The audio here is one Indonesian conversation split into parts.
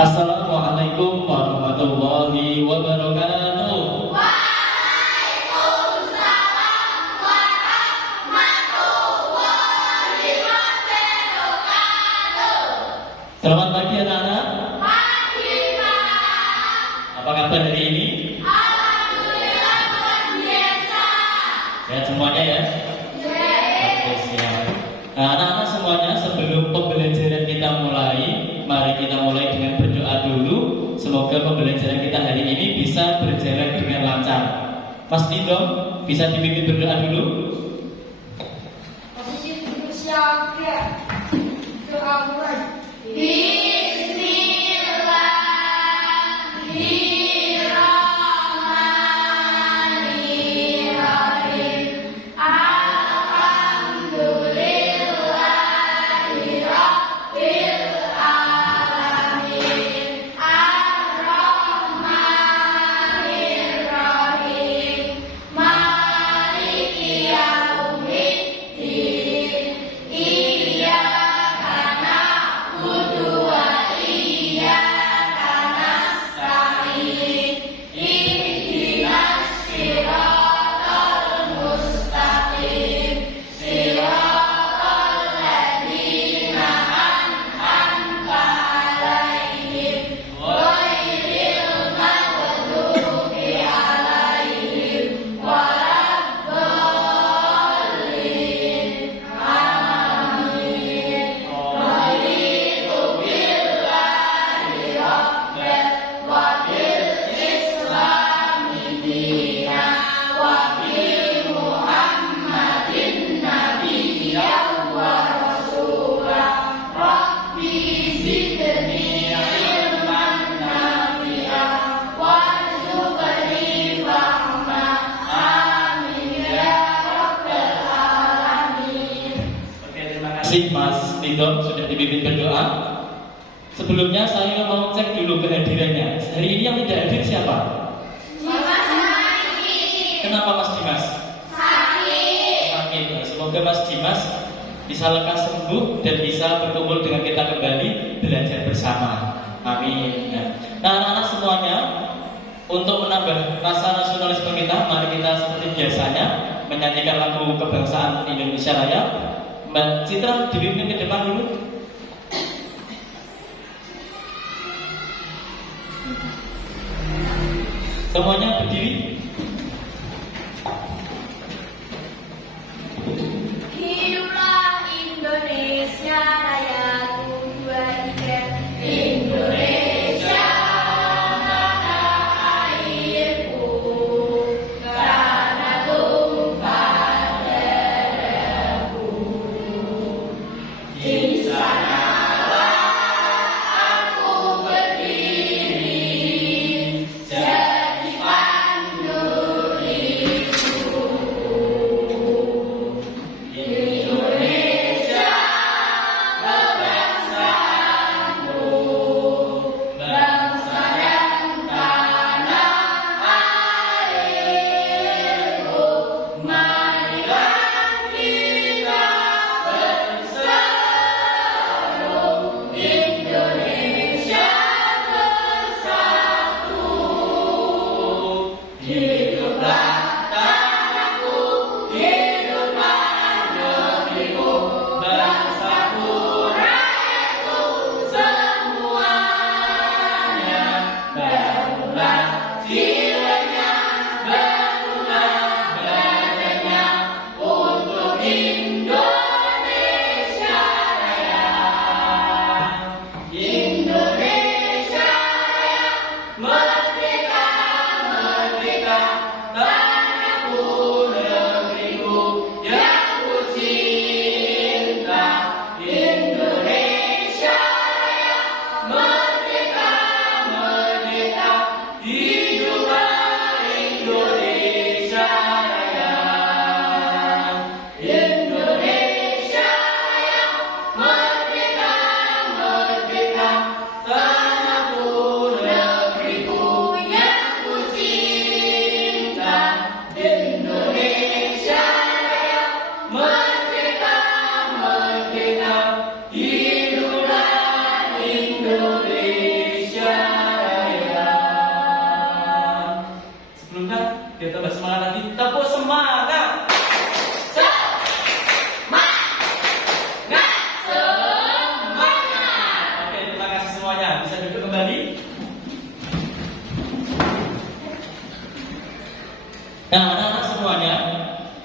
Assalamualaikum warahmatullahi wabarakatuh. Waalaikumsalam warahmatullahi wabarakatuh. Selamat pagi anak-anak. Pagi Pak. Apa kabar hari ini? Alhamdulillah luar biasa. Sehat semuanya ya? Oke, siap. Nah, anak-anak semuanya, sebelum pembelajaran kita mulai, mari kita mulai dengan berdoa dulu. Semoga pembelajaran kita hari ini bisa berjalan dengan lancar. Mas Nindom, bisa dipimpin berdoa dulu? Posisi duduk siaga. Doa mulai. Bismillahirrahmanirrahim. Alhamdulillahirabbil alamin. Ar-Rahmanirrahim. Maliki yaumiddin. Iyyaka na'budu wa iyyaka nasta'in. Ihdinas siratal mustaqim. Siratal ladzina an'amta 'alaihim ghairil maghdubi 'alaihim waladdallin. Amin. Raditu billahi rabban wa bil islami dinan wa bi Muhammadin nabiyyan wa rasulah. Rabbi zidni ilman nafi'an warzuqni fahma. Amin ya rabbal alamin. Oke, terima kasih Mas Nindom sudah dipimpin berdoa. Sebelumnya saya mau cek dulu kehadirannya. Hari ini yang tidak hadir siapa? Dimas sakit. Kenapa Mas Dimas? Sakit. Sakit. Semoga Mas Dimas bisa lekas sembuh dan bisa berkumpul dengan kita kembali belajar bersama. Amin. Nah, anak-anak semuanya, untuk menambah rasa nasionalisme kita, mari kita seperti biasanya menyanyikan lagu kebangsaan Indonesia Raya. Mbak Citra dipimpin ke depan dulu. Semuanya berdiri. Hiduplah Indonesia Raya tujuh tiga. Indonesia tanah airku, karena tumpah darahku. Di sanalah aku berdiri, jadi pandu Nah, anak-anak semuanya,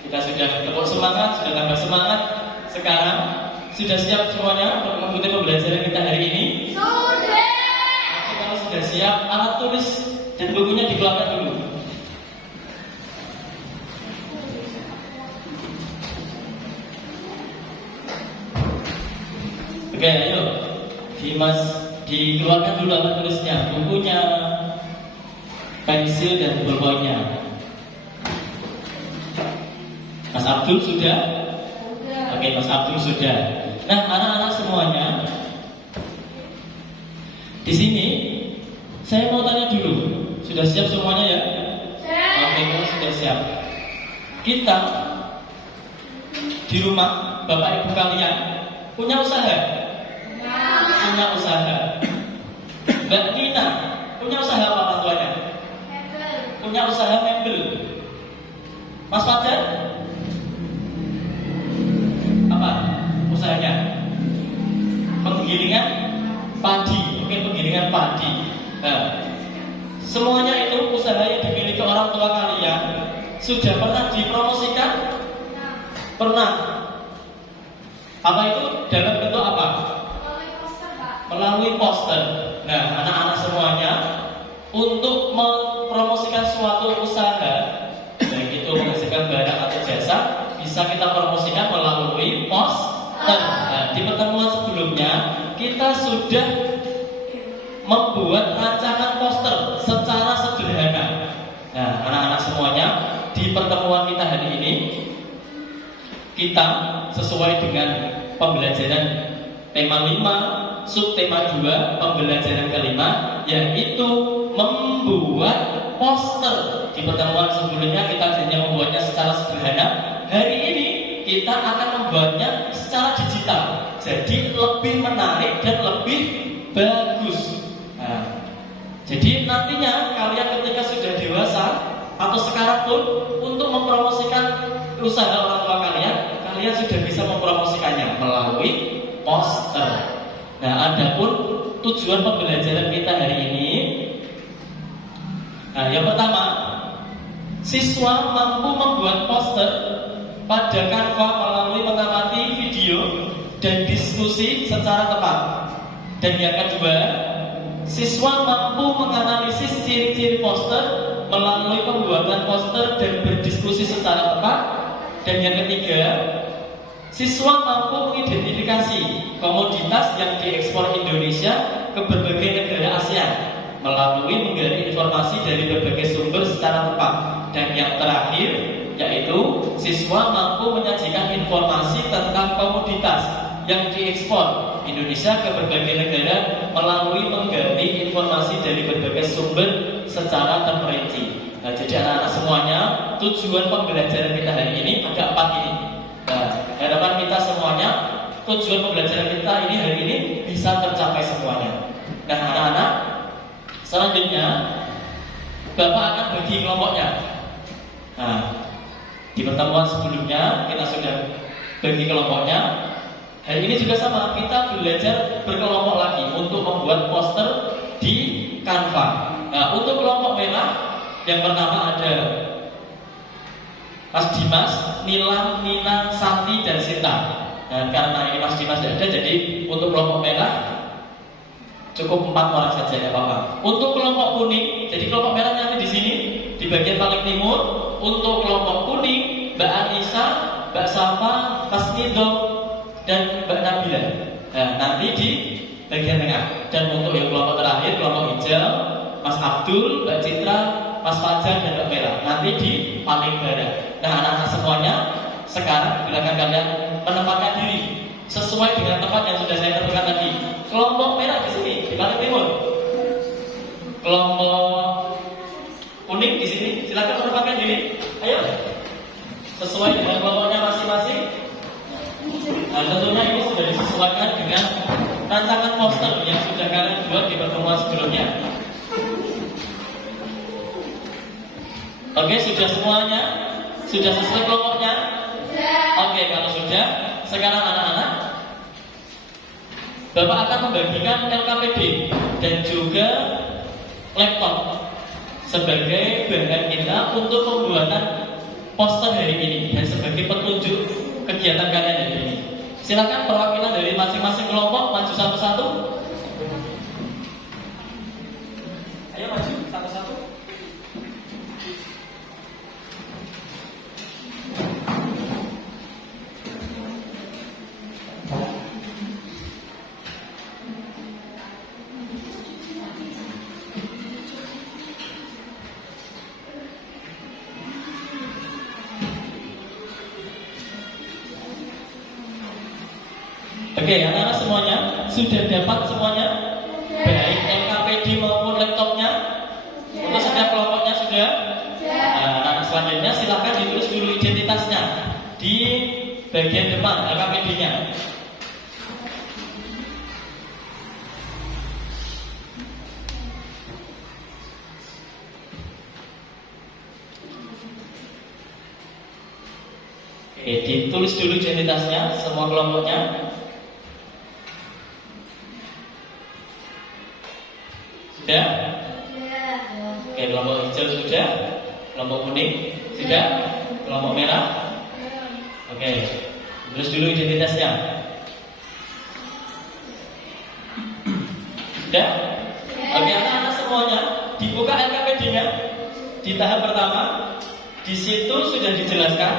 kita sudah tepuk semangat, sudah tambah semangat. Sekarang sudah siap semuanya untuk mengikuti pembelajaran kita hari ini? Sudah. Oke, kalau sudah siap, alat tulis dan bukunya dikeluarkan dulu. Oke, ayo Dimas, dikeluarkan dulu alat tulisnya, bukunya, pensil dan pulpennya. Mas Abdul sudah? Sudah. Oke, Mas Abdul sudah. Nah, anak-anak semuanya, di sini saya mau tanya dulu, sudah siap semuanya ya? Sudah. Oke, kalau sudah siap, kita di rumah Bapak Ibu kalian punya usaha? Punya usaha. Mbak Nina punya usaha apa orang tuanya? Punya usaha mebel. Mas Fajar? Apa usahanya? Penggilingan padi. Oke, penggilingan padi. Nah, semuanya itu usaha yang dimiliki orang tua kalian sudah pernah dipromosikan? Pernah. Apa itu? Dalam bentuk apa? Melalui poster. Nah, anak-anak semuanya, untuk mempromosikan suatu usaha, baik itu menghasilkan barang atau jasa, bisa kita promosikan melalui poster. Nah, di pertemuan sebelumnya kita sudah membuat rancangan poster secara sederhana. Nah, anak-anak semuanya, di pertemuan kita hari ini, kita sesuai dengan pembelajaran tema 5, subtema 2, pembelajaran kelima, yaitu membuat poster. Di pertemuan sebelumnya kita hanya membuatnya secara sederhana. Hari ini kita akan membuatnya secara digital, jadi lebih menarik dan lebih bagus. Nah, jadi nantinya kalian ketika sudah dewasa atau sekarang pun untuk mempromosikan usaha orang tua kalian, kalian sudah bisa mempromosikannya melalui poster. Nah, adapun tujuan pembelajaran kita hari ini, nah, yang pertama, siswa mampu membuat poster pada Canva melalui mengamati video dan diskusi secara tepat. Dan yang kedua, siswa mampu menganalisis ciri-ciri poster melalui pembuatan poster dan berdiskusi secara tepat. Dan yang ketiga, siswa mampu mengidentifikasi komoditas yang diekspor Indonesia ke berbagai negara ASEAN melalui menggali informasi dari berbagai sumber secara tepat. Dan yang terakhir, yaitu siswa mampu menyajikan informasi tentang komoditas yang diekspor Indonesia ke berbagai negara melalui menggali informasi dari berbagai sumber secara terperinci. Nah, jadi anak-anak semuanya, tujuan pembelajaran kita hari ini ada 4 ini. Nah, harapan kita semuanya, tujuan pembelajaran kita ini hari ini bisa tercapai semuanya. Nah, anak-anak, selanjutnya Bapak akan bagi kelompoknya. Nah, di pertemuan sebelumnya kita sudah bagi kelompoknya. Hari ini juga sama, kita belajar berkelompok lagi untuk membuat poster di Canva. Nah, untuk kelompok merah yang pertama ada Mas Dimas, Nilam, Nina, Santi, dan Sinta. Dan karena ini Mas Dimas tidak ada, jadi untuk kelompok merah cukup 4 orang saja, ya Bapak. Untuk kelompok kuning, jadi kelompok merah nanti di sini di bagian paling timur. Untuk kelompok kuning, Mbak Anissa, Mbak Safa, Mas Nidom, dan Mbak Nabila. Nah, nanti di bagian tengah. Dan untuk yang kelompok terakhir, kelompok hijau, Mas Abdul, Mbak Citra, Mas Fajar, dan Mbak Merah. Nanti di paling barat. Nah, anak-anak semuanya, sekarang silakan kalian menempatkan diri sesuai dengan tempat yang sudah saya tentukan tadi. Kelompok merah di sini, di paling timur. Kelompok kuning di sini, silakan menempatkan diri. Ayo, sesuai dengan kelompoknya masing-masing. Nah, tentunya ini sudah disesuaikan dengan rancangan poster yang sudah kalian buat di pertemuan sebelumnya. Oke, sudah semuanya? Sudah sesuai kelompoknya? Oke, kalau sudah, sekarang anak-anak, Bapak akan membagikan LKPD dan juga laptop. sebagai bahan kita untuk pembuatan poster hari ini dan sebagai petunjuk kegiatan kalian hari ini. Silakan perwakilan dari masing-masing kelompok maju satu-satu. Ayo maju satu-satu. Oke, anak-anak semuanya sudah dapat semuanya, baik LKPD maupun laptopnya. Untuk setiap kelompoknya sudah. Anak selanjutnya silakan ditulis dulu identitasnya di bagian depan LKPD-nya. Oke, ditulis dulu identitasnya semua kelompoknya. Sudah? Oke, kelompok hijau sudah, kelompok kuning sudah, kelompok merah. Oke, terus dulu identitasnya. Sudah? Oke, anak-anak semuanya dibuka LKPD-nya di tahap pertama. Di situ sudah dijelaskan.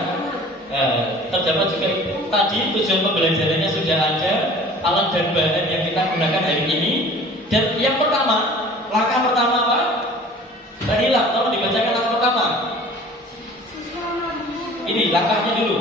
Terdapat juga tadi tujuan pembelajarannya sudah ada, alat dan bahan yang kita gunakan hari ini. Dan yang pertama, langkah pertama apa? Mbak Hila, tolong dibacakan langkah pertama. Ini langkahnya dulu.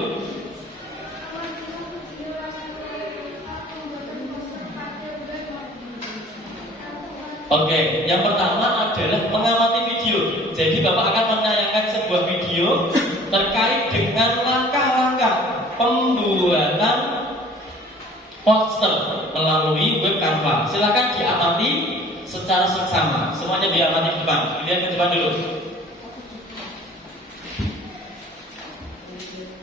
Oke, yang pertama adalah mengamati video. Jadi Bapak akan menayangkan sebuah video terkait dengan langkah-langkah pembuatan poster melalui web Canva. Silakan diamati secara seksama. Semuanya diamati ke depan. Lihat ke depan dulu.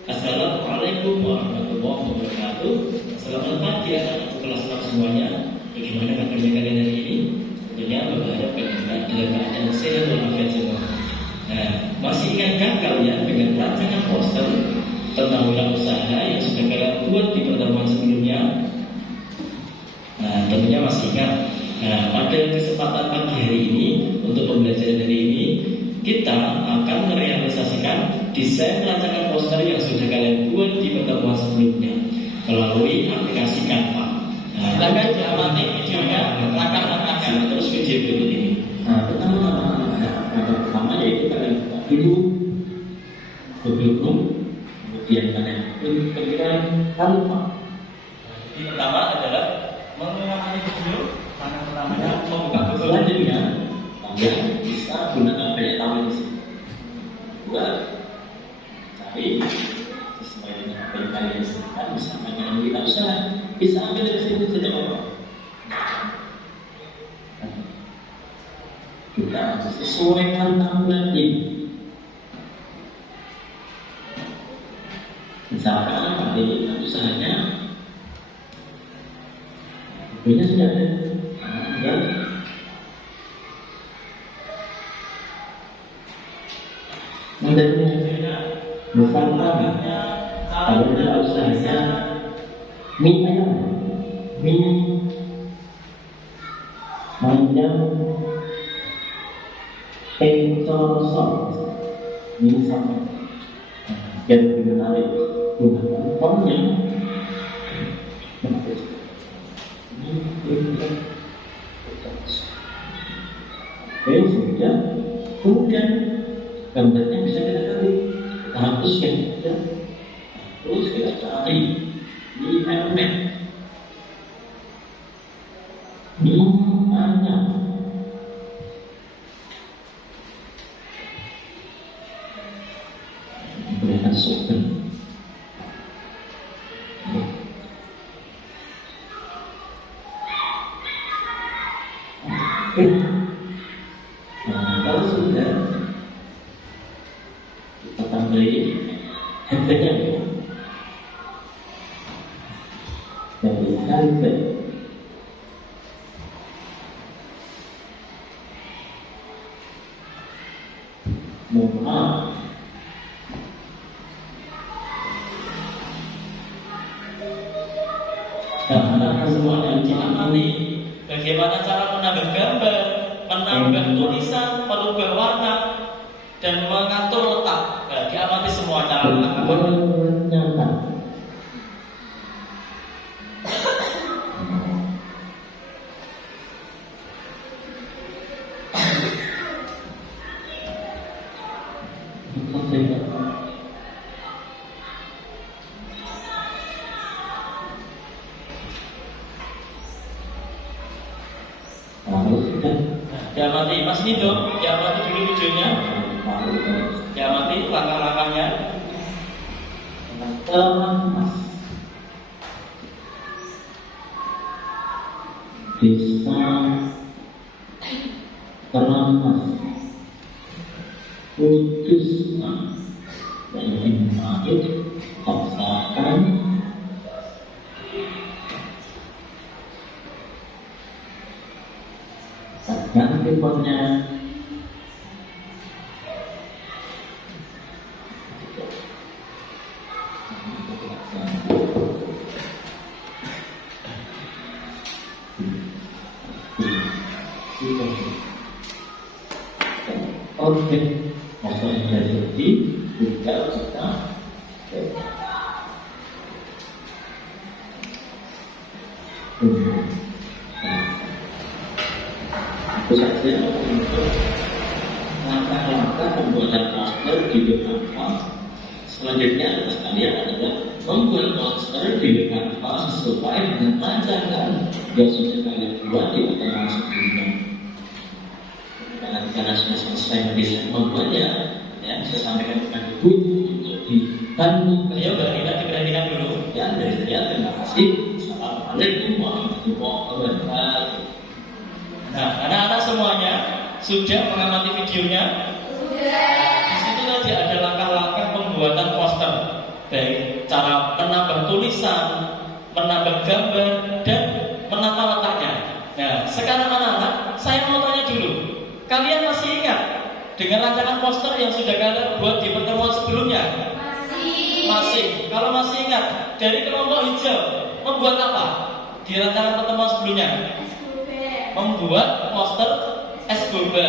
Assalamualaikum warahmatullahi wabarakatuh. Selamat pagi anak-anak kelas 6 semuanya. Bagaimana kabarnya kalian hari ini? Tentunya Bapak harapkan dalam keadaan sehat walafiat semua. Nah, masih ingatkah kalian dengan rancangan poster tentang wirausaha yang sudah kalian buat di pertemuan sebelumnya? Nah, tentunya masih ingat. Nah, pada kesempatan pagi hari ini untuk pembelajaran hari ini kita akan merealisasikan desain rancangan poster yang sudah kalian buat di pertemuan sebelumnya melalui aplikasi Canva. Nah, Silakan diamati videonya, langkah-langkahnya. terus video berikut ini. Nah, pertama yaitu kalian buka dulu Google Chrome, kemudian kalian kemudian Canva. Yang pertama adalah mengamati video. Langkah pertamanya membuka Google. Selanjutnya kalian bisa gunakan banyak taman di sini. Dua, cari sesuai dengan apa yang kalian inginkan, bisa main wirausaha, bisa ambil dari situ saja apa. Kita sesuaikan tampilan ini. Misalkan pada usahanya, videonya sudah ada. Tinggal modelnya, misalkan pada usahanya mie ayam, mie ayam pencosok, mie sama yang lebih menarik gunakan fontnya. Oke, sudah. Kemudian gambarnya bisa kita cari, kita hapuskan ya. Terus kita cari di element misalnya berikan sumber. Oke. Nah, kalau sudah kita tambahin efeknya dari efek. Mu'ah. Anak semuanya Diamati bagaimana cara menambah gambar, menambah tulisan, merubah warna, dan mengatur letak. Nah, diamati semua cara menambah. bernyata. Diamati Mas Nido, diamati dulu videonya, diamati langkah-langkahnya. Mas bisa teramas putuskan dan himayat paksakan yang tipe-nya oke, maksudnya jadi tidak kita itu saja untuk langkah-langkah pembuatan poster di depan kanvas. Selanjutnya atas kalian adalah membuat poster di depan kanvas sesuai dengan rancangan yang sudah kalian buat di pertemuan sebelumnya. Karena sudah selesai mendesain membuatnya, ya saya sampaikan kepada ibu untuk dibantu. Ayo kita diperhatikan dulu. Ya, dari saya terima kasih. Assalamualaikum warahmatullahi wabarakatuh. Nah, anak-anak semuanya sudah mengamati videonya. Di situ tadi ada langkah-langkah pembuatan poster, baik cara menambah tulisan, menambah gambar, dan menata letaknya. Nah, sekarang anak-anak, saya mau tanya dulu, kalian masih ingat dengan rancangan poster yang sudah kalian buat di pertemuan sebelumnya? Masih. Kalau masih ingat, dari kelompok hijau membuat apa di rancangan pertemuan sebelumnya? Membuat poster es boba.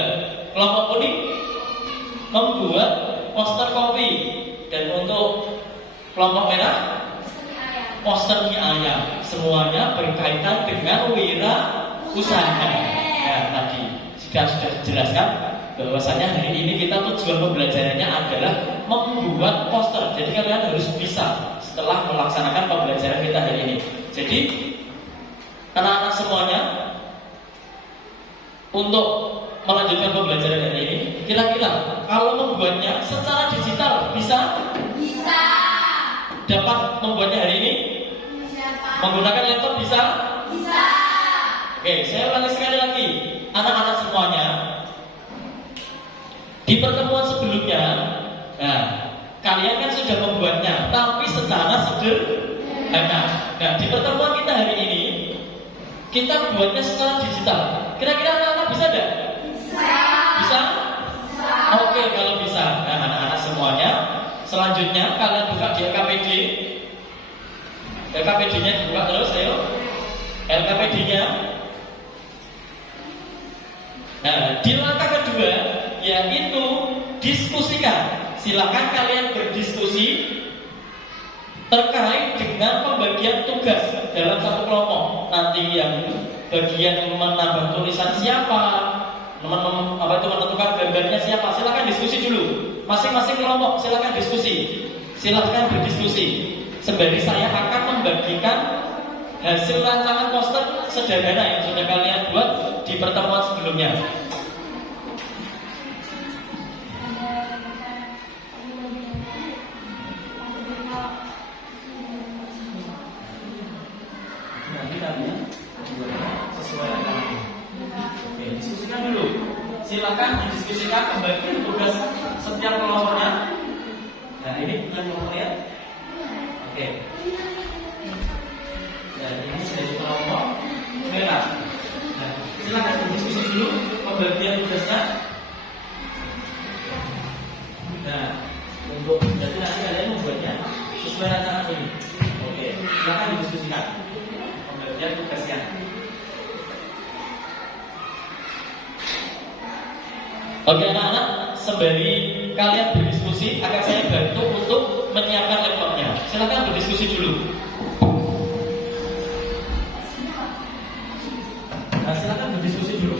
Kelompok kuning membuat poster kopi. Dan untuk kelompok merah poster mie ayam. Semuanya berkaitan dengan wirausaha. Nah, tadi sudah dijelaskan bahwasanya hari ini kita tujuan pembelajarannya adalah membuat poster. Jadi kalian harus bisa setelah melaksanakan pembelajaran kita hari ini. Jadi anak-anak semuanya, untuk melanjutkan pembelajaran hari ini, kira-kira kalau membuatnya secara digital bisa? Bisa. Dapat membuatnya hari ini? Bisa, Pak. Menggunakan laptop bisa? Bisa. Oke, saya ulangi sekali lagi. Anak-anak semuanya, di pertemuan sebelumnya, nah, kalian kan sudah membuatnya, tapi secara sederhana. Nah, di pertemuan kita hari ini, kita buatnya secara digital. Kira-kira anak-anak bisa tidak? Bisa. Bisa? Bisa. Oke, kalau bisa. Nah, anak-anak semuanya, selanjutnya kalian buka di LKPD. LKPD-nya dibuka terus, ayo. LKPD-nya. Nah, di langkah kedua, yaitu diskusikan. Silakan kalian berdiskusi terkait dengan pembagian tugas dalam satu kelompok. Nanti yang bagian menambah tulisan siapa, menentukan gambarnya siapa. Silakan diskusi dulu. Masing-masing kelompok silakan diskusi. Silakan berdiskusi. Sembari saya akan membagikan hasil rancangan poster sederhana yang sudah kalian buat di pertemuan sebelumnya. Sesuai dengan oke, diskusikan dulu. Silakan didiskusikan pembagian tugas setiap kelompoknya. Nah, ini yang mau lihat. Oke. Dan ini dari kelompok merah. Nah, silakan berdiskusi dulu pembagian tugasnya. Nah, untuk jadi nanti kalian membuatnya sesuai rancangan ini. Oke, silakan didiskusikan pembagian tugasnya. Oke anak-anak, sembari kalian berdiskusi akan saya bantu untuk menyiapkan laptopnya. Silakan berdiskusi dulu. Nah, silakan berdiskusi dulu.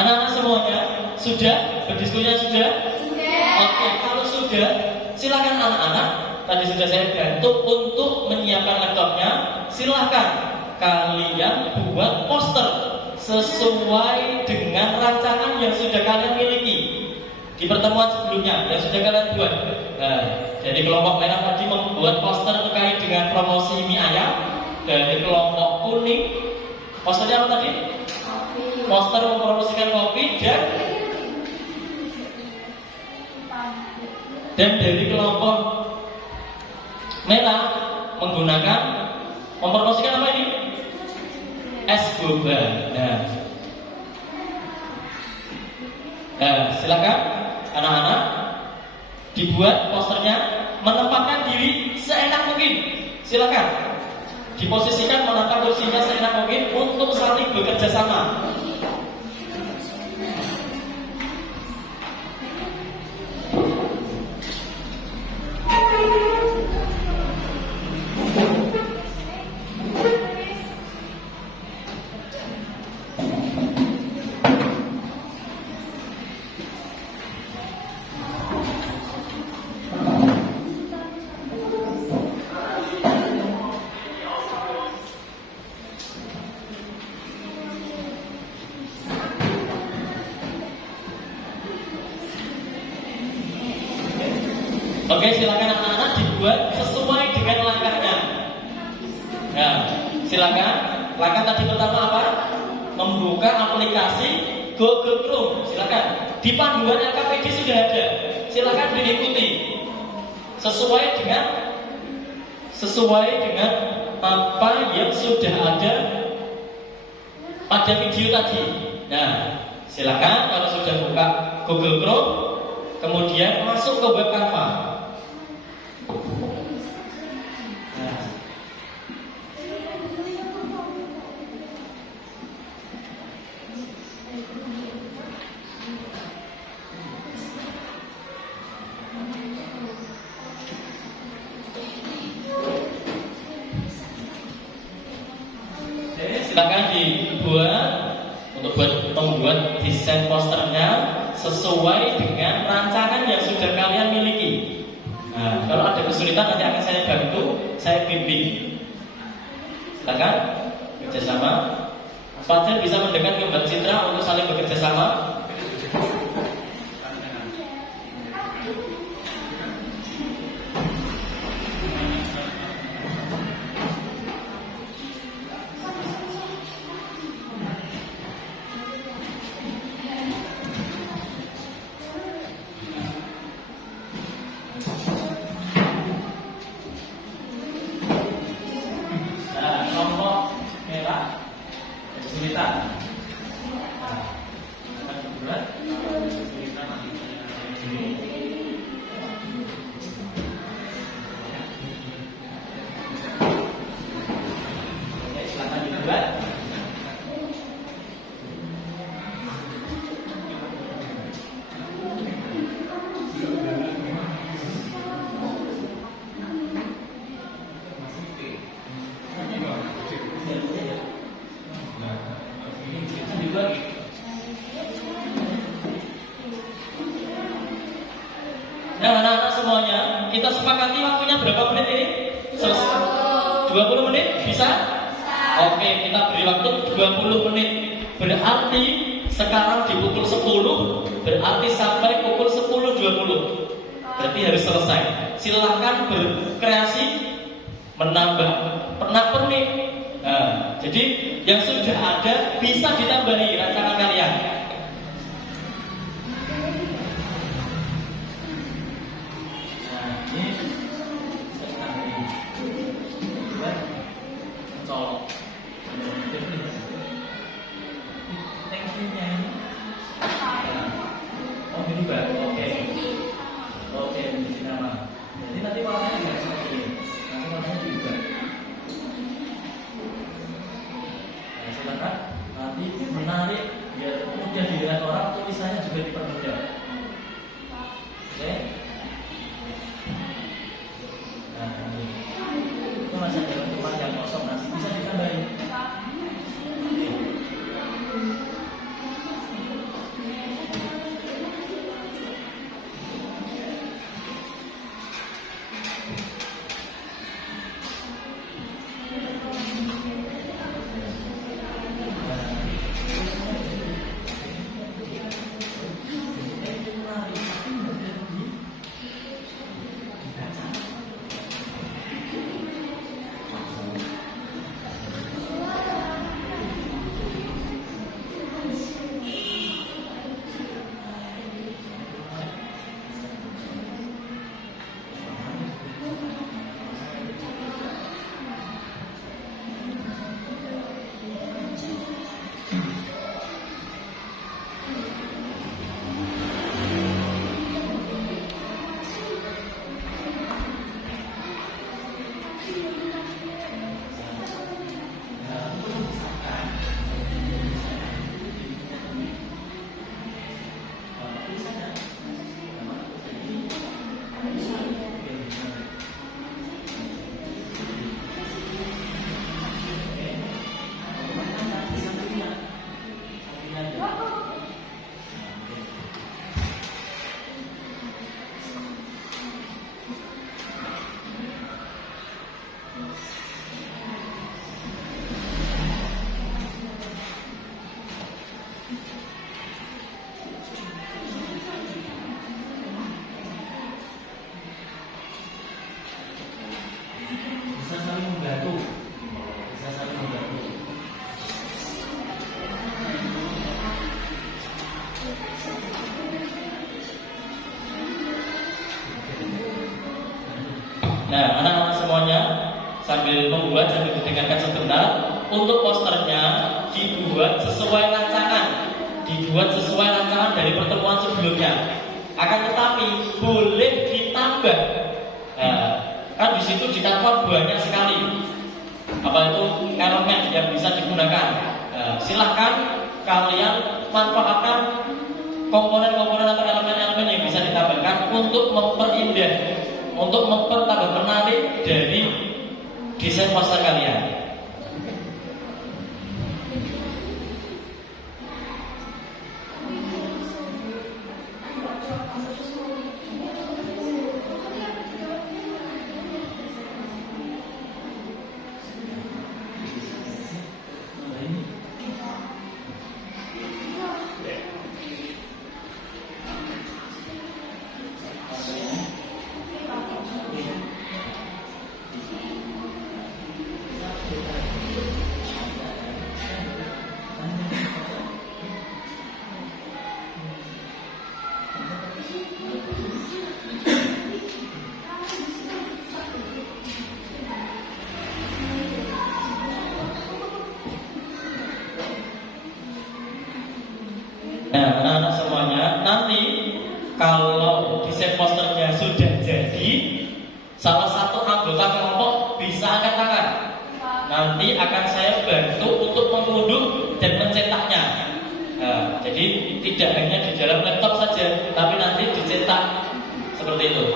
Anak-anak semuanya sudah berdiskusinya sudah? Oke, kalau sudah, silakan anak-anak. Tadi sudah saya bantu untuk menyiapkan laptopnya. Silakan kalian buat poster sesuai dengan rancangan yang sudah kalian miliki di pertemuan sebelumnya yang sudah kalian buat. Nah, jadi kelompok merah tadi membuat poster terkait dengan promosi mie ayam. Dari kelompok kuning, posternya apa tadi? Poster mempromosikan kopi dan dari kelompok merah menggunakan mempromosikan apa ini? Es boba. Nah, silakan anak-anak dibuat posternya, menempatkan diri seenak mungkin. Silakan diposisikan menatap kursinya seenak mungkin untuk saling bekerja sama. Oke, silakan anak-anak dibuat sesuai dengan langkahnya. Nah, silakan. Langkah tadi pertama apa? Membuka aplikasi Google Chrome. Silakan. Di panduan LKPD sudah ada. Silakan diikuti. Sesuai dengan apa yang sudah ada pada video tadi. Nah, silakan kalau sudah buka Google Chrome, kemudian masuk ke web Canva. Silakan dibuat untuk membuat desain posternya sesuai dengan rancangan yang sudah kalian miliki. Nah, kalau ada kesulitan nanti akan saya bantu, saya bimbing. Silakan kerjasama. Fajar bisa mendekat ke Mbak Citra untuk saling bekerja sama. Kesulitan. kita sepakati waktunya berapa menit ini? 20 menit bisa? Oke, kita beri waktu 20 menit. Berarti sekarang di pukul 10, berarti sampai pukul 10.20. Berarti harus selesai. Silahkan berkreasi, menambah pernak-pernik. Nah, jadi yang sudah ada bisa ditambahi rancangan kalian. Nah, ini colok. Oh, ini baru. Oke. Oke, ini nama. Jadi nanti warnanya nggak seperti ini. Nanti warnanya diubah. Nah, silakan nanti menarik biar mudah dilihat orang, tulisannya juga dipermudah. Oke. Nah, ini itu masih ada tempat yang kosong, nanti bisa ditambahin. Nah, anak-anak semuanya sambil membuat, sambil didengarkan sebentar. Untuk posternya dibuat sesuai rancangan, dari pertemuan sebelumnya. Akan tetapi boleh ditambah. Nah, kan di situ di kanvas banyak sekali apa itu elemen yang bisa digunakan. Nah, silahkan kalian manfaatkan komponen-komponen atau elemen-elemen yang bisa ditambahkan untuk memperindah, untuk mempertambah menarik dari desain poster kalian. Nah, anak-anak semuanya, nanti kalau desain posternya sudah jadi, salah satu anggota kelompok bisa angkat tangan. Nanti akan saya bantu untuk mengunduh dan mencetaknya. Nah, jadi tidak hanya di dalam laptop saja, tapi nanti dicetak seperti itu.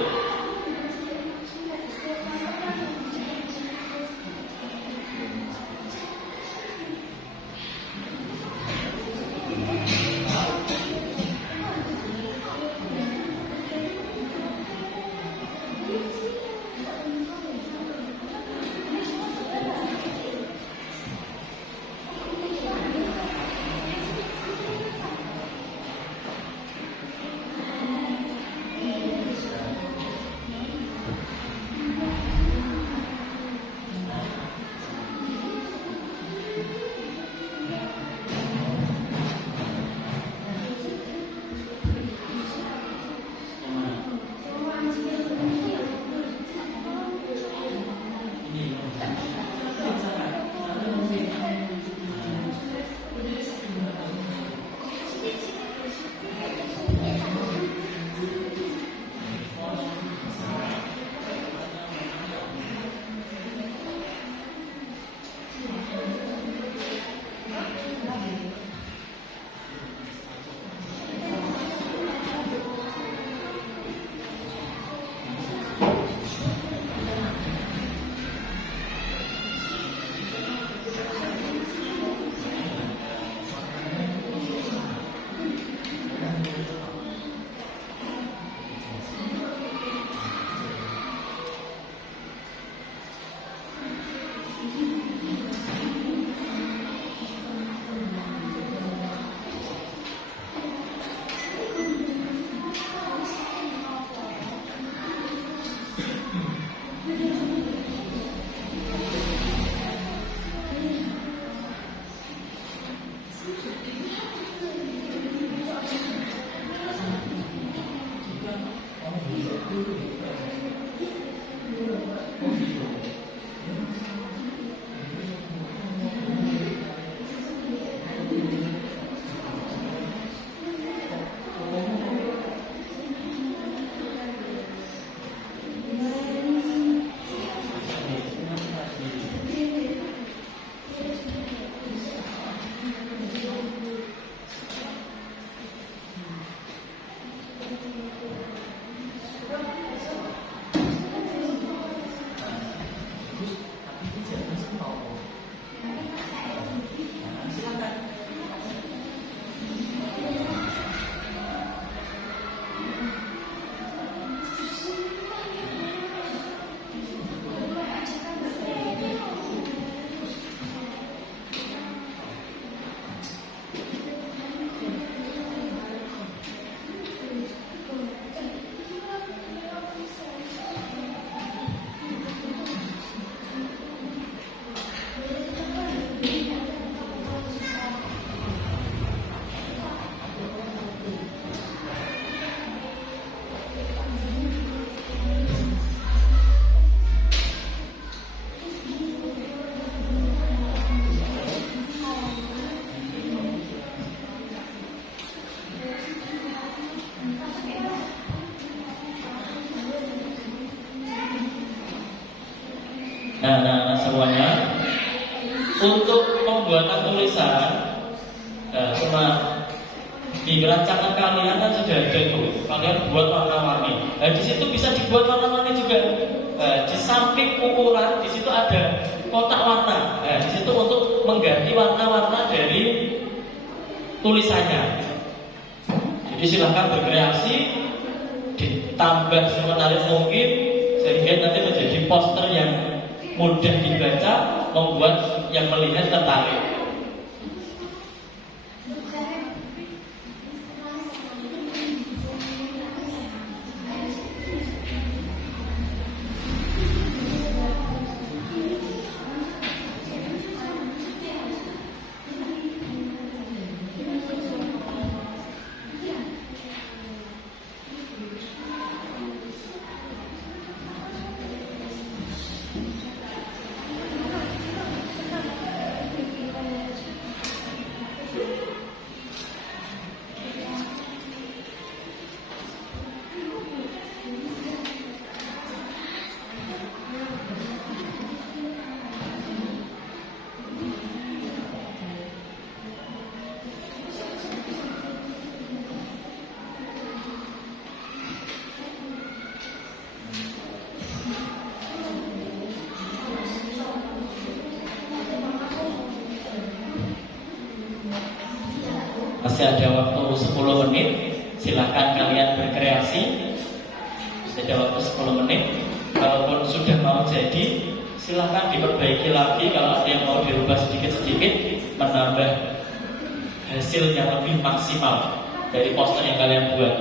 semuanya. Untuk pembuatan tulisan, cuma di rancangan kalian kan sudah ada itu. Kalian buat warna-warni. Di situ bisa dibuat warna-warni juga. Di samping ukuran, di situ ada kotak warna. Di situ untuk mengganti warna-warna dari tulisannya. Jadi silahkan berkreasi, ditambah semenarik mungkin sehingga nanti menjadi poster yang mudah dibaca, membuat yang melihat tertarik. Masih ada waktu 10 menit. Silahkan kalian berkreasi. Masih ada waktu 10 menit. Kalaupun sudah mau jadi, silahkan diperbaiki lagi. Kalau ada yang mau dirubah sedikit-sedikit, menambah hasil yang lebih maksimal dari poster yang kalian buat.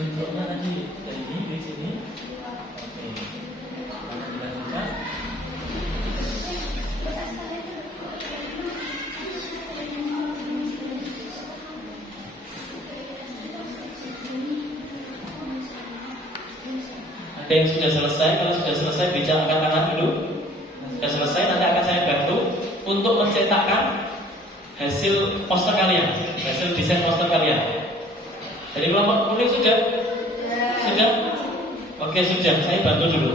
Bentuknya tadi dari ini ke sini. Oke. Mana dilanjutkan? Ada yang sudah selesai? Kalau sudah selesai, bisa angkat tangan dulu. Sudah selesai, nanti akan saya bantu untuk mencetakkan hasil poster kalian, hasil desain poster kalian. Jadi kelompok kuning sudah? Sudah? Oke, sudah, saya bantu dulu.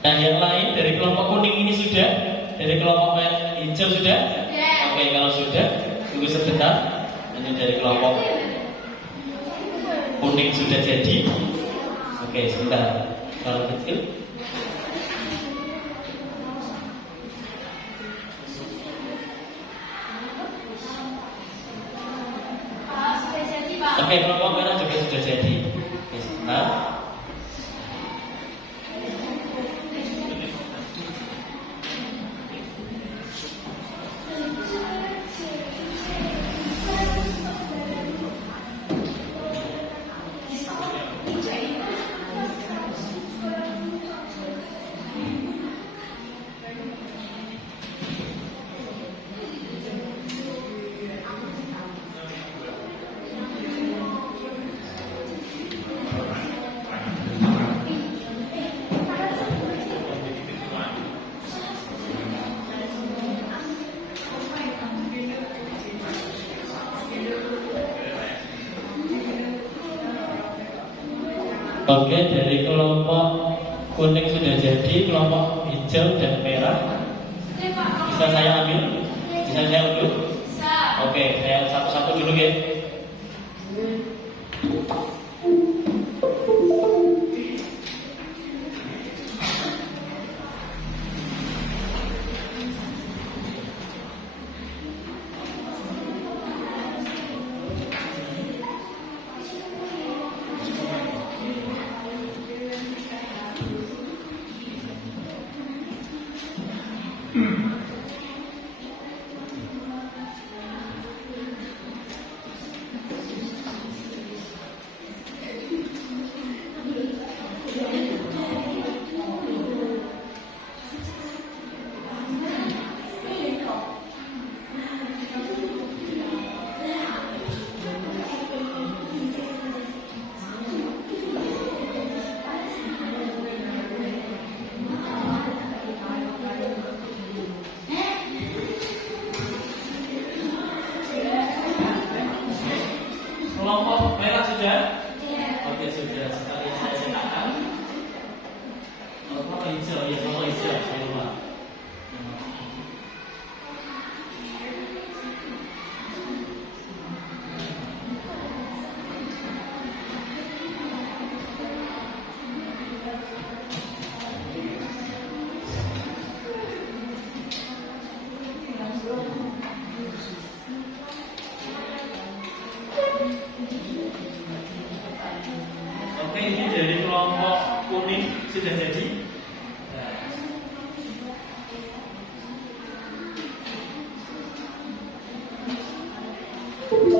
Nah, yang lain dari kelompok kuning ini sudah, dari kelompok hijau sudah? Oke, kalau sudah, tunggu sebentar. Ini dari kelompok kuning sudah jadi. Oke, sebentar. Kalau kecil. Oke, kelompok merah juga sudah jadi. Oke, sebentar. Oke, dari kelompok kuning sudah jadi, kelompok hijau dan merah bisa saya ambil? Bisa saya unjuk? Oke, saya satu-satu dulu ya. Kelompok merah sudah? Oke, sudah. Sekali saya silakan. Kelompok hijau, ya kelompok hijau. Saya lupa. Oke, ini dari kelompok kuning sudah jadi. Nah.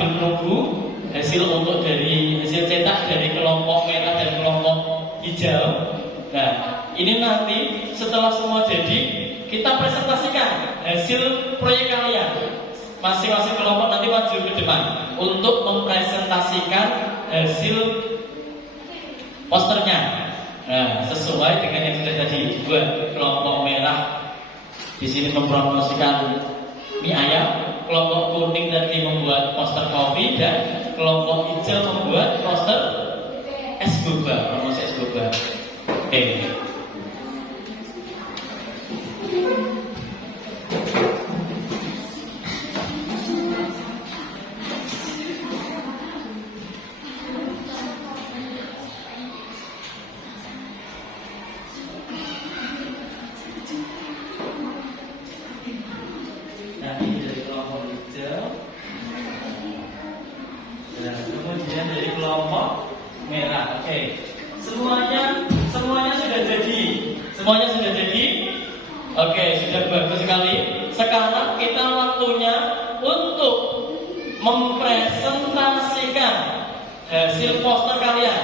sambil menunggu hasil untuk dari hasil cetak dari kelompok merah dan kelompok hijau. Nah, ini nanti setelah semua jadi, kita presentasikan hasil proyek kalian. Masing-masing kelompok nanti maju ke depan untuk mempresentasikan hasil posternya. Nah, sesuai dengan yang sudah tadi buat kelompok merah di sini mempromosikan mie ayam, kelompok kuning tadi membuat poster kopi, dan kelompok hijau membuat poster es boba, promosi es boba. Oke. Nah, ini dari kelompok hijau. Dan kemudian dari kelompok merah. Oke. Semuanya sudah jadi. Semuanya sudah jadi. Oke, sudah bagus sekali. Sekarang kita waktunya untuk mempresentasikan hasil poster kalian.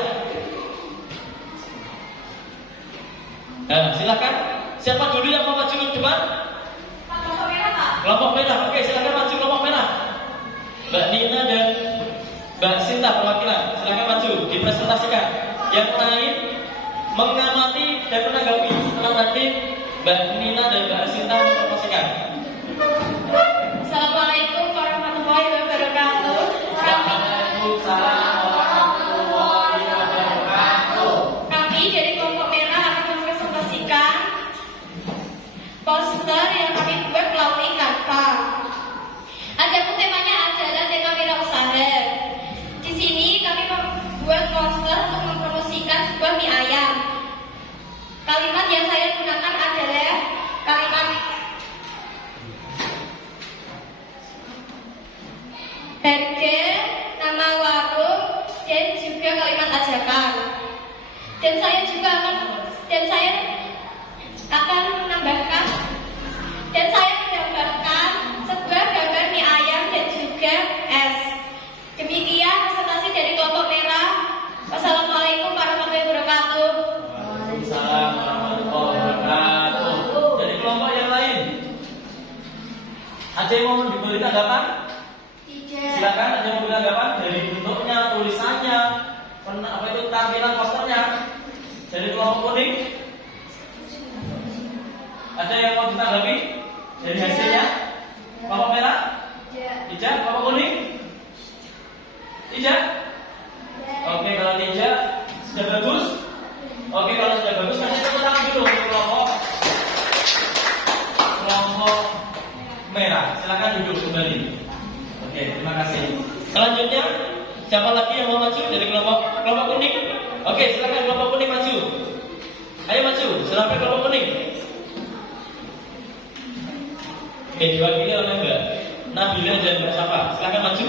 Nah, silakan. Siapa dulu yang mau maju ke depan? Kelompok merah, Pak. Kelompok merah. Oke, silakan maju kelompok merah. Mbak Nina dan Mbak Sinta perwakilan, silakan maju, dipresentasikan. Yang lain mengamati dan menanggapi. Setelah nanti Mbak Nina dan Mbak Sinta mempromosikan. Assalamualaikum warahmatullahi wabarakatuh. Waalaikumsalam warahmatullahi wabarakatuh. Kami dari kelompok merah akan mempresentasikan poster yang kami buat melalui Canva. Adapun temanya adalah tema wirausaha. Di sini kami membuat poster untuk mempromosikan sebuah mie ayam. Kalimat yang saya gunakan adalah kalimat harga, nama warung, dan juga kalimat ajakan. Dan saya menambahkan sebuah gambar mie ayam dan juga es. Demikian presentasi dari kelompok merah. Wassalamualaikum warahmatullahi wabarakatuh. Waalaikumsalam warahmatullahi wabarakatuh. Dari kelompok yang lain, ada yang mau diberi tanggapan? Silakan, ada yang mau diberi tanggapan dari bentuknya, tulisannya, apa itu tampilan posternya. Dari kelompok kuning, ada yang mau ditanggapi dari hasilnya? Kelompok merah? Hijau? Kelompok kuning? Hijau? Oke, kalau tidak sudah bagus. Oke, kalau sudah bagus, kasih tepuk tangan dulu untuk kelompok merah. Silakan duduk kembali. Oke, terima kasih. Selanjutnya, siapa lagi yang mau maju dari kelompok kuning? Oke, silakan kelompok kuning maju. Ayo maju, silakan kelompok kuning. Oke, diwakili oleh Mbak Nabila dan Mbak Safa. Silakan maju.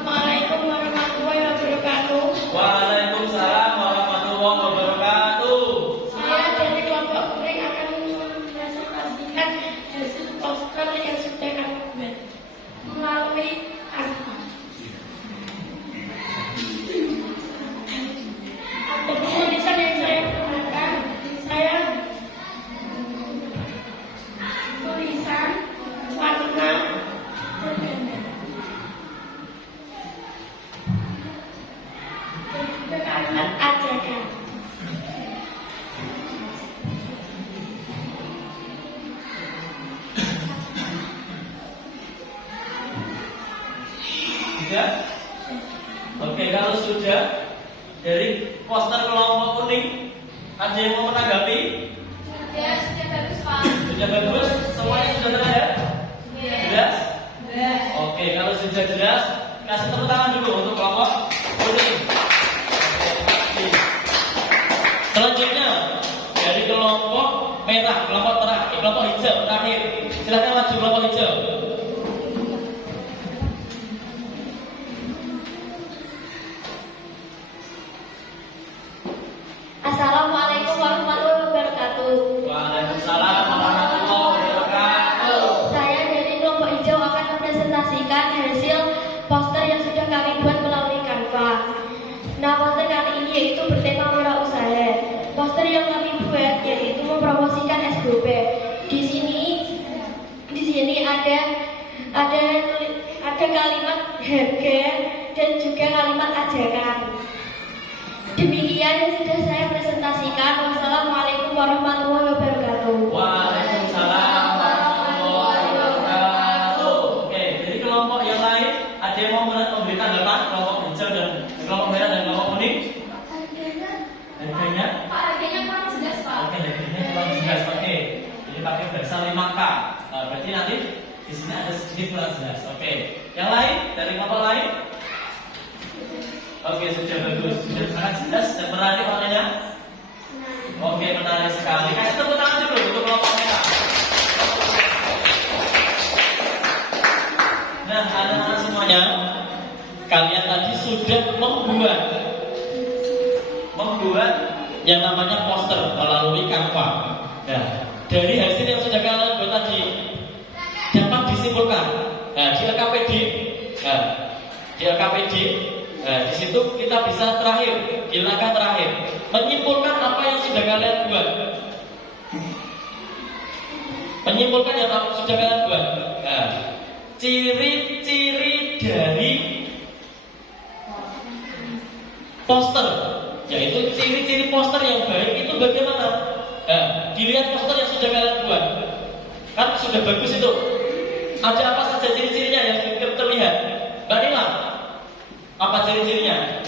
Assalamualaikum warahmatullahi wabarakatuh. Waalaikumsalam warahmatullahi wabarakatuh. Saya dari kelompok kuning akan mempresentasikan hasil poster yang sudah kami buat melalui Canva. Ada tulisan yang saya gunakan, tulisan warna berbeda. Kalimat ajakan. Sudah? Oke, kalau sudah, dari poster kelompok kuning, ada yang mau menanggapi? Ya, sudah bagus, Pak. Sudah bagus? Semuanya sudah terlihat? Jelas? Oke, kalau sudah jelas, kasih tepuk tangan dulu untuk kelompok kuning. Selanjutnya dari kelompok merah, kelompok hijau terakhir. Silakan maju kelompok hijau. Assalamualaikum warahmatullahi wabarakatuh. Waalaikumsalam warahmatullahi wabarakatuh. Saya dari kelompok yaitu bertema wirausaha. Poster yang kami buat yaitu mempromosikan SBP. Di sini ada kalimat harga dan juga kalimat ajakan. Demikian yang sudah saya presentasikan. Wassalamualaikum warahmatullahi wabarakatuh. Waalaikumsalam warahmatullahi wabarakatuh. Oke, jadi kelompok yang lain ada yang mau memberi tanggapan? Kelompok hijau dan kelompok merah dan kelompok kuning? Harganya? Pak, harganya kurang jelas, Pak. Oke, harganya kurang jelas. Oke, jadi pakai bahasa 5K. Berarti nanti di sini ada sedikit kurang jelas. Oke, yang lain dari kelompok lain? Oke, sudah bagus, sudah sangat jelas dan menarik warnanya. Oke, menarik sekali. Kasih tepuk tangan dulu untuk kelompok merah. Nah, anak-anak semuanya, kalian tadi sudah membuat yang namanya poster melalui Canva. Nah, dari hasil yang sudah kalian buat tadi dapat disimpulkan. Nah, di LKPD, di situ kita bisa terakhir, di langkah terakhir, menyimpulkan apa yang sudah kalian buat. Menyimpulkan yang sudah kalian buat. Nah, ciri-ciri dari poster, yaitu ciri-ciri poster yang baik itu bagaimana? Nah, dilihat poster yang sudah kalian buat, kan sudah bagus itu. Ada apa saja ciri-cirinya yang terlihat? Mbak Nila, apa ciri-cirinya?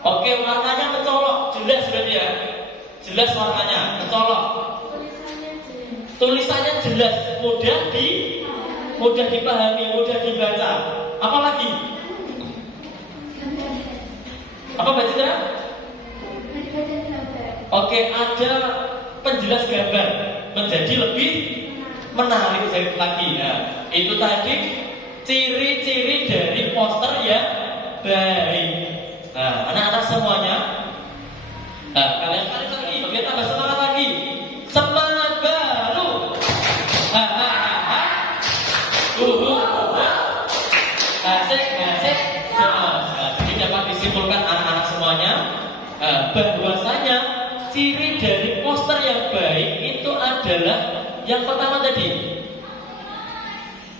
Oke, warnanya mencolok, jelas berarti ya. Jelas warnanya, mencolok. Tulisannya jelas, mudah dipahami, mudah dibaca. Apa lagi? Apa Mbak Citra? Oke, ada penjelas gambar, menjadi lebih menarik lagi. Nah, itu tadi ciri-ciri dari poster yang baik. Nah, anak-anak semuanya, kalian lagi, biar tambah semangat lagi. Semangat baru. Asik. Jadi dapat disimpulkan anak-anak semuanya bahwasanya ciri dari poster yang baik itu adalah yang pertama tadi.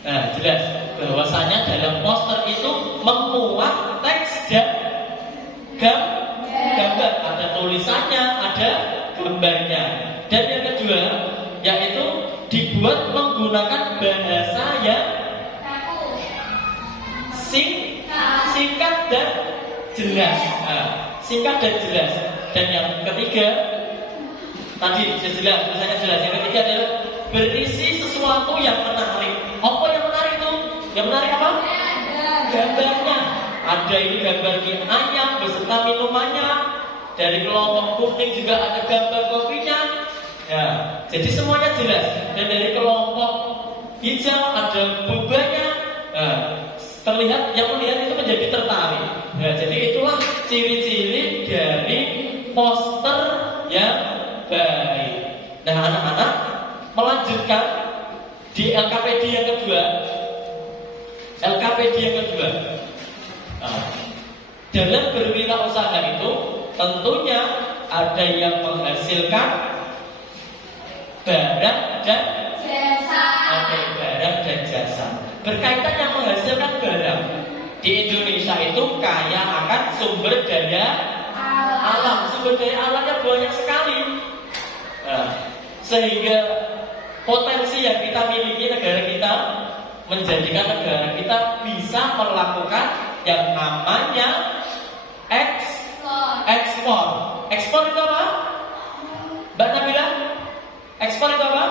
Nah, jelas bahwasanya dalam poster itu memuat teks dan gambar, ada tulisannya, ada gambarnya. Dan yang kedua yaitu dibuat menggunakan bahasa yang singkat dan jelas. Singkat dan jelas. Dan yang ketiga tadi jelas, tulisannya jelas. Yang ketiga adalah berisi sesuatu yang menarik. Apa yang menarik itu? Yang menarik apa? Gambarnya. Ada ini gambar ayam beserta minumannya. Dari kelompok kuning juga ada gambar kopinya. Ya, jadi semuanya jelas. Dan dari kelompok hijau ada bubanya. Terlihat, yang melihat itu menjadi tertarik. Nah, jadi itulah ciri-ciri dari poster yang baik. Nah, anak-anak melanjutkan di LKPD yang kedua. Dalam berwirausaha itu tentunya ada yang menghasilkan barang dan jasa. Barang dan jasa. Berkaitan yang menghasilkan barang. Di Indonesia itu kaya akan sumber daya alam. Sumber daya alamnya banyak sekali. Sehingga potensi yang kita miliki negara kita menjadikan negara kita bisa melakukan yang namanya ekspor. Ekspor itu apa? Mbak Nabila? Ekspor itu apa?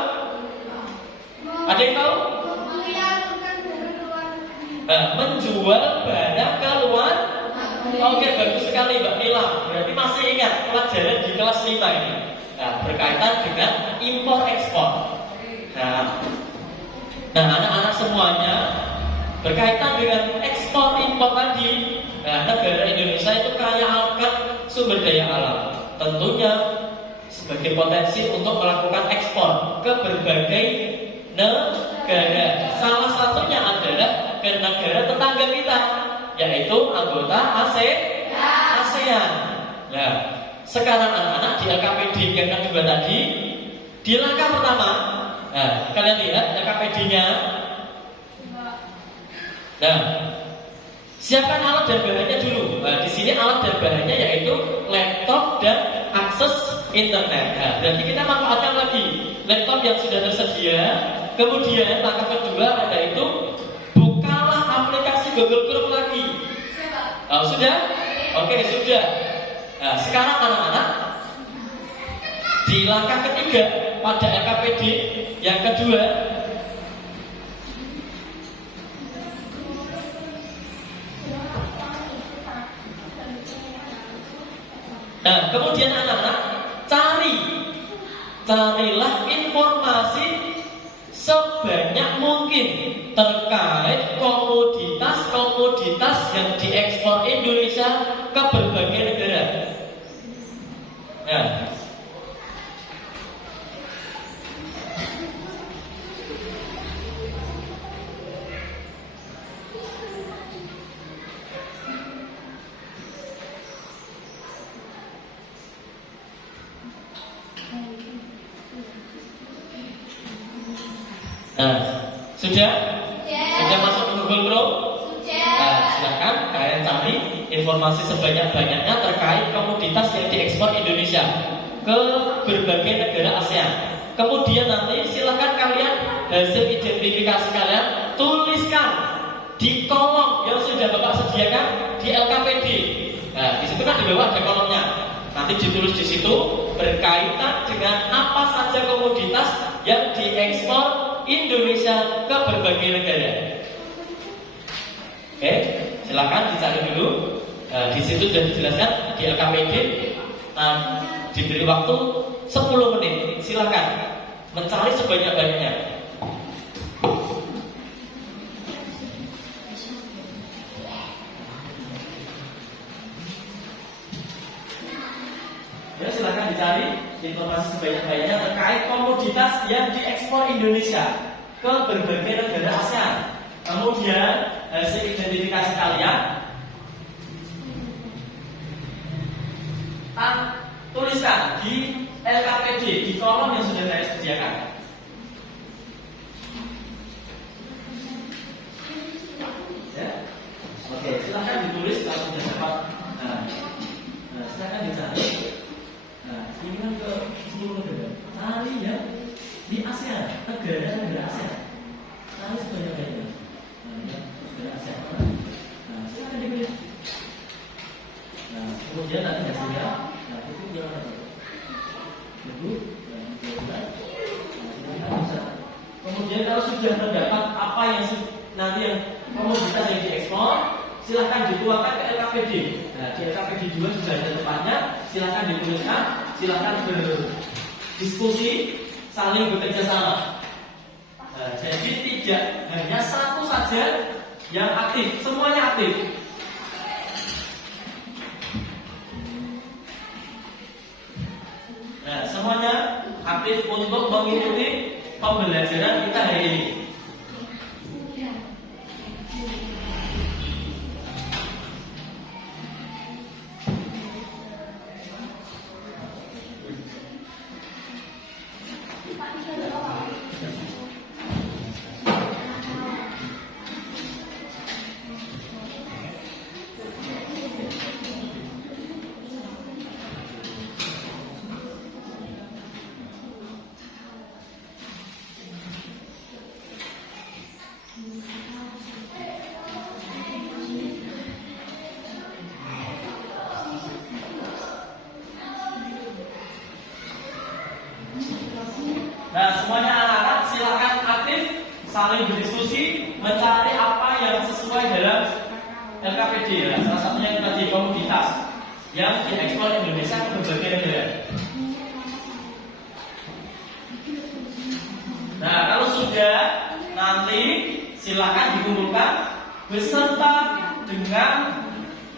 Ada yang tahu? Menjual barang ke luar. Oke, bagus sekali Mbak Nila. Berarti masih ingat pelajaran di kelas 5 ini. Nah, berkaitan dengan impor ekspor. Nah, anak-anak semuanya berkaitan dengan ekspor impor tadi. Nah, negara Indonesia itu kaya akan sumber daya alam. Tentunya sebagai potensi untuk melakukan ekspor ke berbagai negara. Salah satunya adalah ke negara tetangga kita, yaitu anggota ASEAN. ASEAN. Nah, sekarang anak-anak di LKPD yang kedua tadi, di langkah pertama, nah kalian lihat LKPD-nya. Nah, siapkan alat dan bahannya dulu. Nah, di sini alat dan bahannya yaitu laptop dan akses internet. Nah, berarti kita manfaatkan lagi laptop yang sudah tersedia. Kemudian langkah kedua ada itu bukalah aplikasi Google Chrome lagi. Oh, sudah? Oke, sudah. Nah, sekarang anak-anak di langkah ketiga pada LKPD yang kedua, nah kemudian anak-anak carilah informasi sebanyak mungkin terkait komoditas yang diekspor Indonesia ke berbagai negara. Nah, sudah? Sudah masuk ke Google Chrome? Nah, silakan kalian cari informasi sebanyak-banyaknya terkait komoditas yang diekspor Indonesia ke berbagai negara ASEAN. Kemudian nanti silakan kalian hasil identifikasi kalian tuliskan di kolom yang sudah Bapak sediakan di LKPD. Nah, di situ kan di bawah ada kolomnya. Nanti ditulis di situ berkaitan dengan apa saja komoditas yang diekspor Indonesia ke berbagai negara. Oke, silakan dicari dulu. Di situ sudah dijelaskan di LKPD. Diberi waktu 10 menit. Silakan mencari sebanyak-banyaknya. Ya, silakan dicari informasi sebanyak-banyaknya terkait komoditas yang diekspor Indonesia ke berbagai negara ASEAN. Kemudian hasil identifikasi kalian tuliskan di LKPD di kolom yang sudah saya sediakan. Ya, oke, silakan ditulis kalau sudah dapat. Silakan dicari. Ini kan ke seluruh negara. Cari ya di ASEAN, negara-negara ASEAN. Cari sebanyak-banyaknya. Negara ASEAN. Silakan dipilih. Kemudian nanti hasilnya, itu jangan Ibu, kemudian kalau sudah terdapat apa yang nanti yang komoditas yang diekspor, silakan dituangkan ke LKPD. Nah, di LKPD 2 sudah ada tempatnya. Silakan dituliskan, silakan berdiskusi, saling bekerja sama. Jadi tidak hanya satu saja yang aktif, semuanya aktif. Nah, semuanya aktif untuk mengikuti pembelajaran kita hari ini. Nah, semuanya anak-anak silakan aktif, saling berdiskusi, mencari apa yang sesuai dalam LKPD. Ya. Salah satunya yang tadi komoditas yang diekspor Indonesia ke berbagai negara. Nah, kalau sudah, nanti silakan dikumpulkan beserta dengan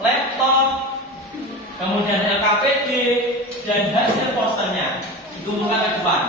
laptop, kemudian LKPD dan hasil posternya dikumpulkan ke depan.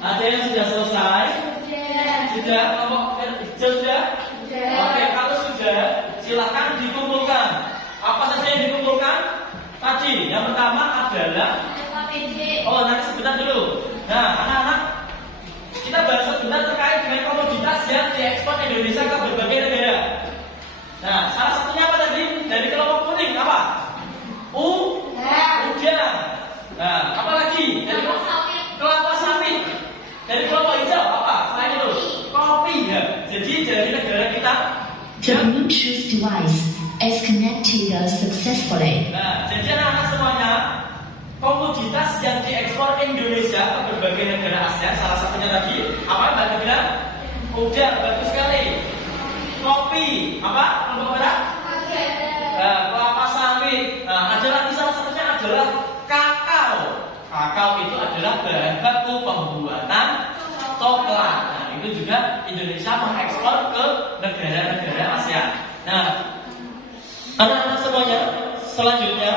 Ada yang sudah selesai? Sudah? Kelompok hijau sudah? Oke, kalau sudah, silakan dikumpulkan. Apa saja yang dikumpulkan? Tadi, yang pertama adalah oh, nanti sebentar dulu. Nah, anak-anak, kita bahas sebentar terkait dengan komoditas yang diekspor Indonesia ke berbagai negara. Nah, salah satunya apa tadi? Dari kelompok kuning apa? Udang. Nah, apa lagi? Dari kelapa sawit. Dari kelompok hijau apa? Selain itu, kopi ya. Jadi dari negara kita. The Bluetooth device is connected successfully. Nah, jadi anak-anak semuanya, komoditas yang diekspor Indonesia ke berbagai negara ASEAN, salah satunya tadi apa Mbak Nabila? Udang, bagus sekali. Kopi, apa? Kelompok merah? Kelapa sawit. Nah, ada lagi salah satunya adalah kakao. Kakao itu adalah bahan baku pembuatan coklat. Nah, itu juga Indonesia mengekspor ke negara-negara ASEAN. Nah, anak-anak semuanya, selanjutnya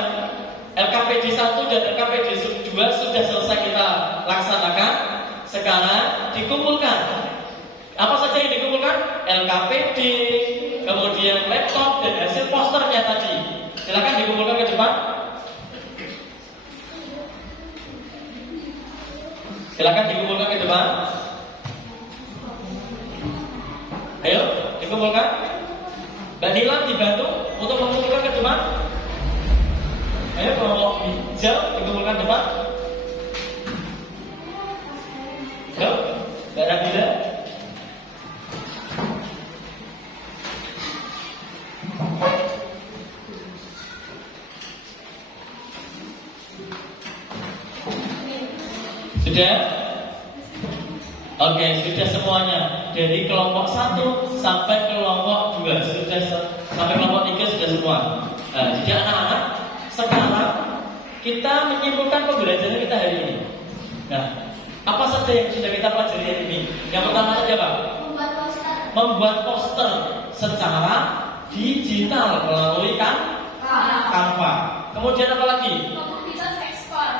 LKPD 1 dan LKPD 2 sudah selesai kita laksanakan. Sekarang dikumpulkan. Apa saja yang dikumpulkan? LKPD, kemudian laptop dan hasil posternya tadi. Silakan dikumpulkan ke depan. Silakan dikumpulkan ke depan. Ayo, dikumpulkan. Mbak Nilam dibantu untuk mengumpulkan ke depan. Ayo, kelompok hijau dikumpulkan depan. Ayo, Mbak Nabila. Sudah? Oke, sudah semuanya. Dari kelompok 1 sampai kelompok 2 sudah sampai kelompok 3 sudah semua. Nah, jadi anak-anak, sekarang kita menyimpulkan pembelajaran kita hari ini. Nah, apa saja yang sudah kita pelajari hari ini? Yang pertama saja Pak, membuat poster secara digital melalui Canva. Kemudian apa lagi?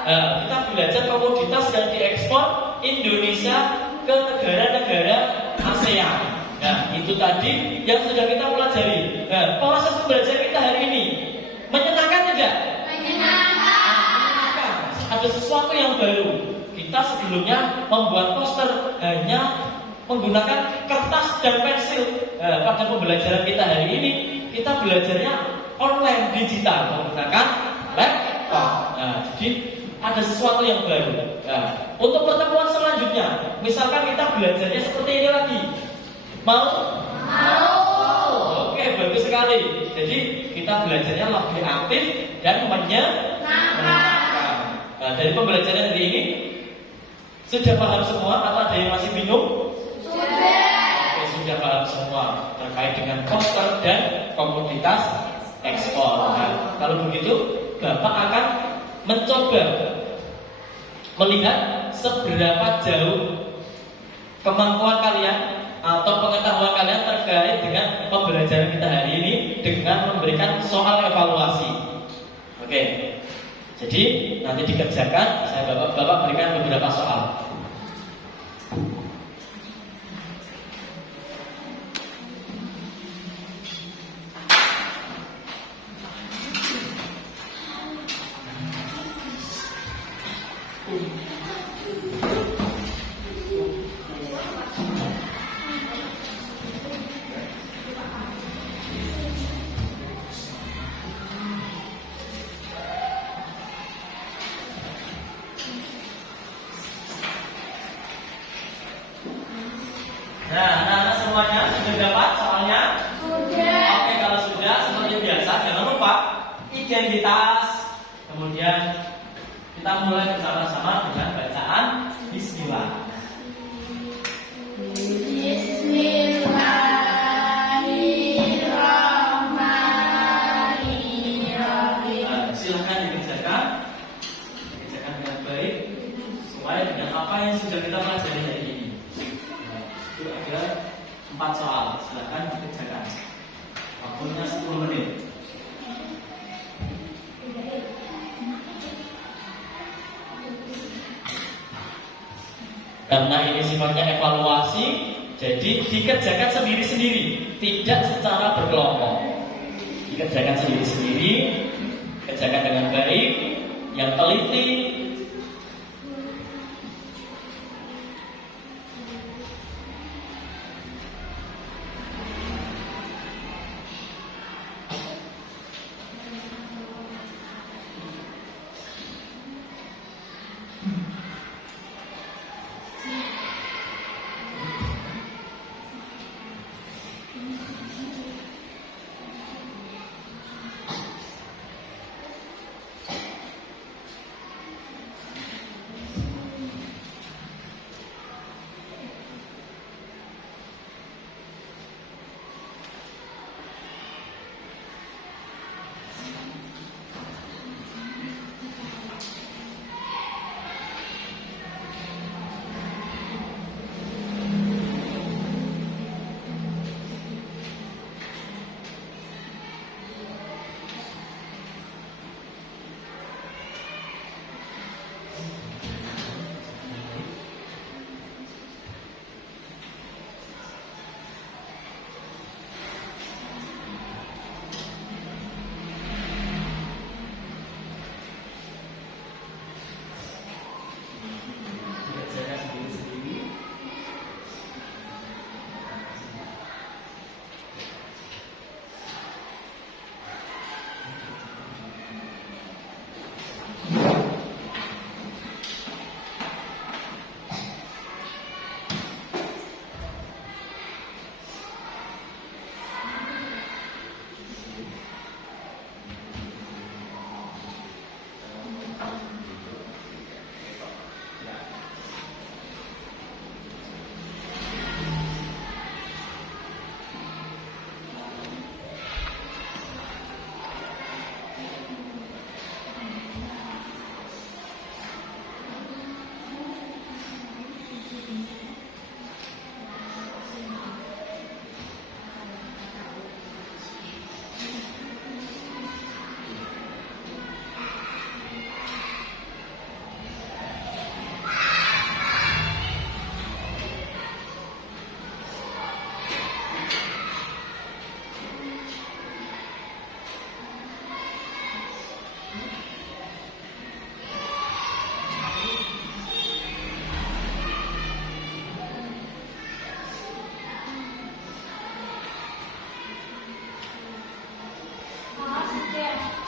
Kita belajar komoditas yang diekspor Indonesia ke negara-negara ASEAN. Nah, itu tadi yang sudah kita pelajari. Nah, proses pembelajaran kita hari ini menyenangkan tidak? Menyenangkan. Ada sesuatu yang baru. Kita sebelumnya membuat poster hanya menggunakan kertas dan pensil. Nah, pada pembelajaran kita hari ini, kita belajarnya online digital menggunakan laptop. Nah, jadi ada sesuatu yang baru. Nah, untuk pertemuan selanjutnya, misalkan kita belajarnya seperti ini lagi. Mau? Oke, bagus sekali. Jadi kita belajarnya lebih aktif dan menyenangkan. Nah, dari pembelajaran hari ini sudah paham semua atau ada yang masih bingung? Oke, sudah paham semua terkait dengan poster dan komoditas ekspor. Nah, kalau begitu, Bapak akan mencoba melihat seberapa jauh kemampuan kalian atau pengetahuan kalian terkait dengan pembelajaran kita hari ini dengan memberikan soal evaluasi. Oke, jadi nanti dikerjakan, saya Bapak berikan beberapa soal. Nah, anak-anak semuanya sudah dapat soalnya? Oke, kalau sudah seperti biasa, jangan lupa identitas. Kemudian kita mulai bersama-sama dengan bacaan Bismillah. Silahkan dikerjakan dengan baik sesuai dengan apa yang sudah kita pelajari hari ini. Itu ada 4 soal, silahkan dikerjakan. Waktunya 10 menit. Karena ini sifatnya evaluasi, jadi dikerjakan sendiri-sendiri, tidak secara berkelompok. Dikerjakan sendiri-sendiri, kerjakan dengan baik, yang teliti.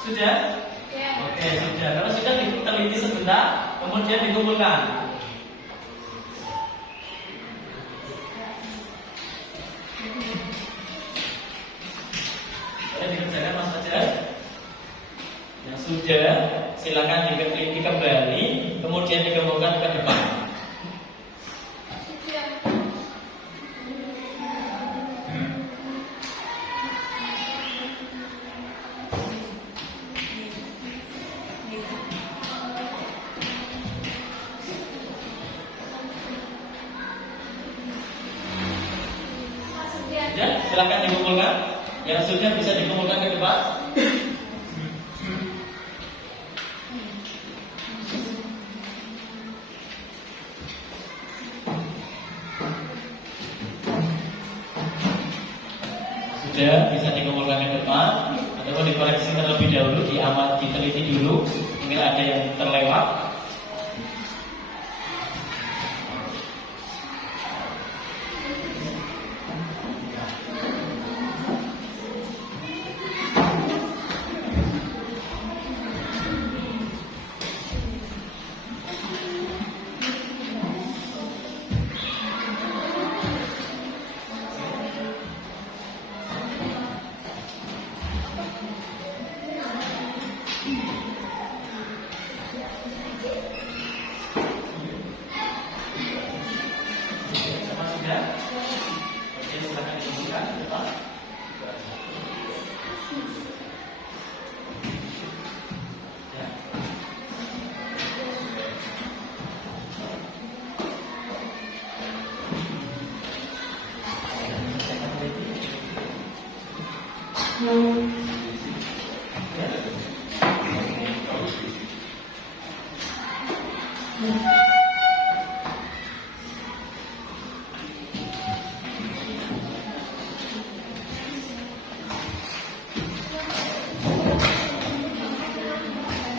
Sudah? Oke, sudah. Kalau sudah diteliti sebentar, kemudian dikumpulkan. Boleh dikerjakan Mas Fajar? Yang sudah, silakan diteliti kembali, kemudian dikumpulkan ke depan. Ya, silakan dikumpulkan. Yang sudah bisa dikumpulkan ke depan. Sudah bisa dikumpulkan ke depan, ataupun dikoreksi terlebih dahulu, diteliti dulu. Mungkin ada yang terlewat.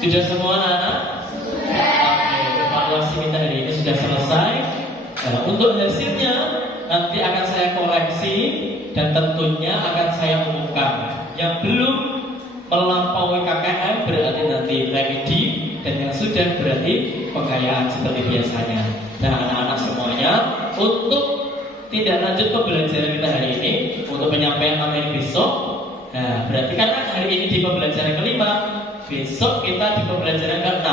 Sudah semua anak-anak? Oke, evaluasi kita hari ini sudah selesai. Nah, untuk hasilnya nanti akan saya koreksi dan tentunya akan saya umumkan. Yang belum melampaui KKM berarti nanti remedi, dan yang sudah berarti pengayaan seperti biasanya. Nah, anak-anak semuanya, untuk tidak lanjut pembelajaran kita hari ini, untuk penyampaian materi besok. Nah, berarti kan hari ini di pembelajaran kelima, besok kita di pembelajaran ke-6.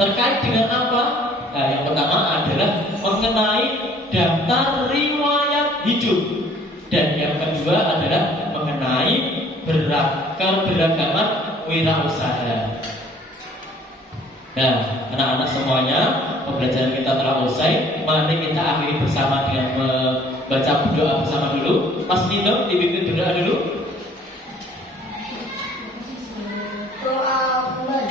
Terkait dengan apa? Nah, yang pertama adalah mengenai daftar riwayat hidup, dan yang kedua adalah mengenai keberagaman wirausaha. Nah, anak-anak semuanya, pembelajaran kita telah usai. Mari kita akhiri bersama dengan membaca doa bersama dulu. Mas Nino, dipimpin berdoa dulu. Doa bulan.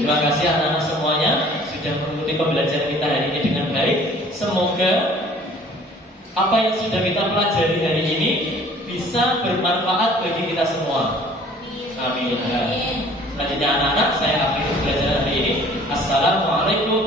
Terima kasih anak-anak semuanya sudah mengikuti pembelajaran kita hari ini dengan baik. Semoga apa yang sudah kita pelajari hari ini bisa bermanfaat bagi kita semua. Amin. Selanjutnya anak-anak, saya akhiri pembelajaran hari ini. Assalamualaikum